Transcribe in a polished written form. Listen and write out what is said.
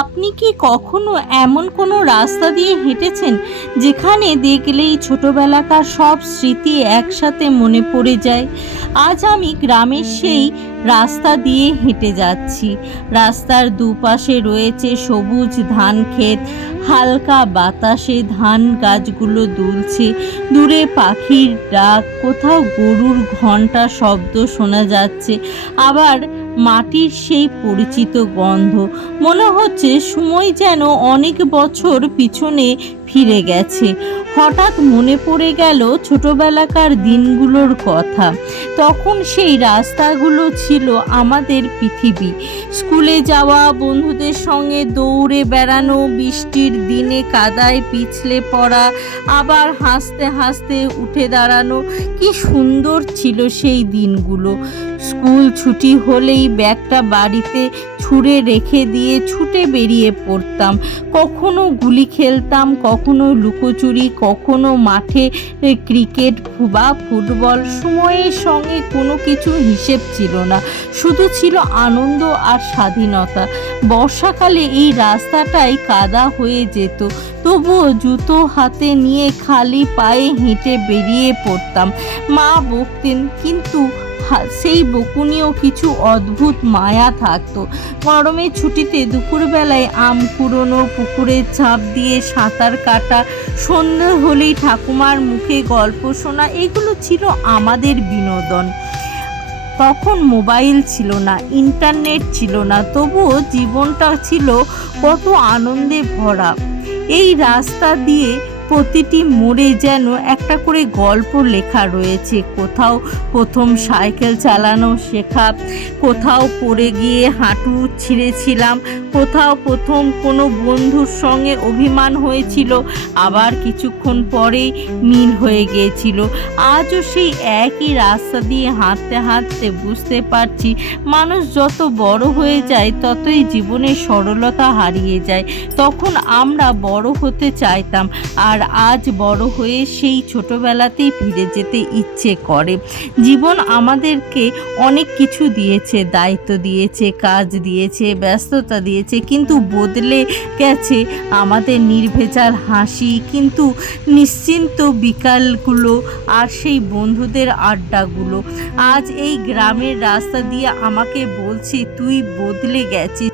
আপনি কি কখনো এমন কোনো রাস্তা দিয়ে হেঁটেছেন যেখানে দেখলেই ছোটবেলাকার সব স্মৃতি একসাথে মনে পড়ে যায়? আজ আমি গ্রামের সেই রাস্তা দিয়ে হেঁটে যাচ্ছি। রাস্তার দুপাশে রয়েছে সবুজ ধান ক্ষেত, হালকা বাতাসে ধান গাছগুলো দুলছে, দূরে পাখির ডাক, কোথাও গরুর ঘণ্টা শব্দ শোনা যাচ্ছে, আবার মাটির সেই পরিচিত গন্ধ। মনে হচ্ছে সময় যেন অনেক বছর পিছনে ফিরে গেছে। হঠাৎ মনে পড়ে গেল ছোটবেলাকার দিনগুলোর কথা। তখন সেই রাস্তাগুলো ছিল আমাদের পৃথিবী। স্কুলে যাওয়া, বন্ধুদের সঙ্গে দৌড়ে বেড়ানো, বৃষ্টির দিনে কাদায় পিছলে পড়া, আবার হাসতে হাসতে উঠে দাঁড়ানো, কি সুন্দর ছিল সেই দিনগুলো। স্কুল ছুটি হলেই ব্যাগটা বাড়িতে ছুঁড়ে রেখে দিয়ে ছুটে বেরিয়ে পড়তাম। কখনো গুলি খেলতাম, কখনো লুকোচুরি, কখনো মাঠে ক্রিকেট বা ফুটবল। সময়ের সঙ্গে কোনো কিছু হিসেব ছিল না, শুধু ছিল আনন্দ আর স্বাধীনতা। বর্ষাকালে এই রাস্তাটাই কাদা হয়ে যেত, তবুও জুতো হাতে নিয়ে খালি পায়ে হেঁটে বেরিয়ে পড়তাম। মা বকতেন, কিন্তু সেই বকুনিও কিছু অদ্ভুত মায়া থাকতো। গরমের ছুটিতে দুপুরবেলায় আম কুড়োনো, পুকুরে ঝাঁপ দিয়ে সাঁতার কাটা, সন্ধ্যে হলেই ঠাকুমার মুখে গল্প শোনা, এগুলো ছিল আমাদের বিনোদন। তখন মোবাইল ছিল না, ইন্টারনেট ছিল না, তবুও জীবনটা ছিল কত আনন্দে ভরা। এই রাস্তা দিয়ে প্রতিটি মোড়ে যেন একটা করে গল্প লেখা রয়েছে। কোথাও প্রথম সাইকেল চালানো শেখা, কোথাও পড়ে গিয়ে হাঁটু ছিঁড়েছিলাম, কোথাও প্রথম কোনো বন্ধুর সঙ্গে অভিমান হয়েছিল, আবার কিছুক্ষণ পরেই মিল হয়ে গিয়েছিল। আজও সেই একই রাস্তা দিয়ে হাঁটতে হাঁটতে বুঝতে পারছি, মানুষ যত বড় হয়ে যায় ততই জীবনের সরলতা হারিয়ে যায়। তখন আমরা বড় হতে চাইতাম, আর আজ বড় হয়ে সেই ছোটবেলাতেই ফিরে যেতে ইচ্ছে করে। জীবন আমাদেরকে অনেক কিছু দিয়েছে, দায়িত্ব দিয়েছে, কাজ দিয়েছে, ব্যস্ততা দিয়েছে, কিন্তু বদলে গেছে আমাদের নির্ভেজাল হাসি, কিন্তু নিশ্চিন্ত বিকালগুলো আর সেই বন্ধুদের আড্ডাগুলো। আজ এই গ্রামের রাস্তা দিয়ে আমাকে বলছে, তুই বদলে গেছিস।